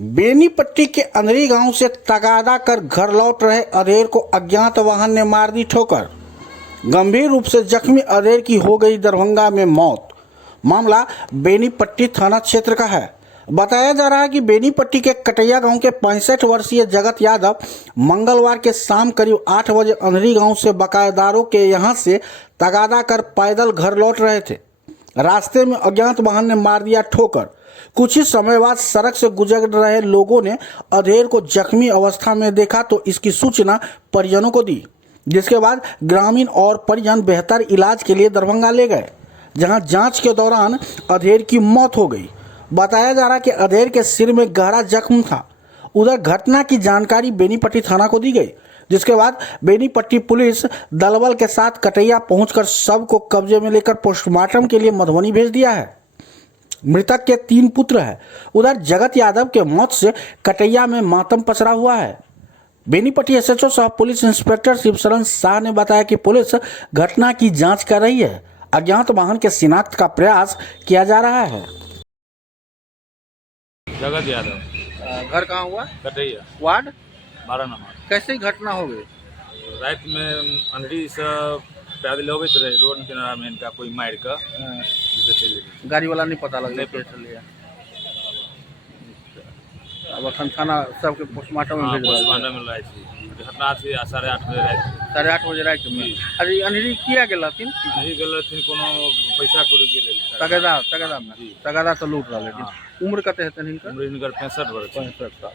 बेनीपट्टी के अंधरी गांव से तगादा कर घर लौट रहे अधेर को अज्ञात वाहन ने मार दी ठोकर। गंभीर रूप से जख्मी अधेर की हो गई दरभंगा में मौत। मामला बेनीपट्टी थाना क्षेत्र का है। बताया जा रहा है कि बेनीपट्टी के कटैया गांव के 65 वर्षीय जगत यादव मंगलवार के शाम करीब 8 बजे अंधरी गांव से बकायेदारों के यहां से तगादा कर पैदल घर लौट रहे थे। रास्ते में अज्ञात वाहन ने मार दिया ठोकर। कुछ ही समय बाद सड़क से गुजर रहे लोगों ने अधेर को जख्मी अवस्था में देखा तो इसकी सूचना परिजनों को दी, जिसके बाद ग्रामीण और परिजन बेहतर इलाज के लिए दरभंगा ले गए, जहां जांच के दौरान अधेर की मौत हो गई। बताया जा रहा है कि अधेर के सिर में गहरा जख्म था। उधर घटना की जानकारी बेनीपट्टी थाना को दी गई, जिसके बाद बेनीपट्टी पुलिस दलबल के साथ कटैया पहुंचकर शव को कब्जे में लेकर पोस्टमार्टम के लिए मधुबनी भेज दिया है। मृतक के 3 पुत्र हैं। उधर जगत यादव के मौत से कटैया में मातम पसरा हुआ है। बेनीपट्टी एसएचओ सह पुलिस इंस्पेक्टर शिवशरण शाह ने बताया कि पुलिस घटना की जांच कर रही है। अज्ञात वाहन के शिनाख्त का प्रयास किया जा रहा है। जगत यादव। घर कहाँ हुआ? Kataiya ward 12 number. कैसे घटना हो गई? रात में अंधेरी से पैदल अबैत रहे रोड किनारा में इनका कोई मार के चले गए। गाड़ी वाला नहीं पता लग लिया। अब अखन थाना सबके पोस्टमार्टम में भेज पोस्टमार्टम में लाए छी। घटना थी 8:30 बजे रात। 8:30 बजे रात में। अरे अंधेरी किया गेलथिन? नहीं गेलथिन कोनो पैसा कौड़ी के लेल। तगादा में तगादा तो लूट रहा। लेकिन उम्र कते हेतन हिनकर? उम्र हिनकर 65 वर्ष। 65 साल।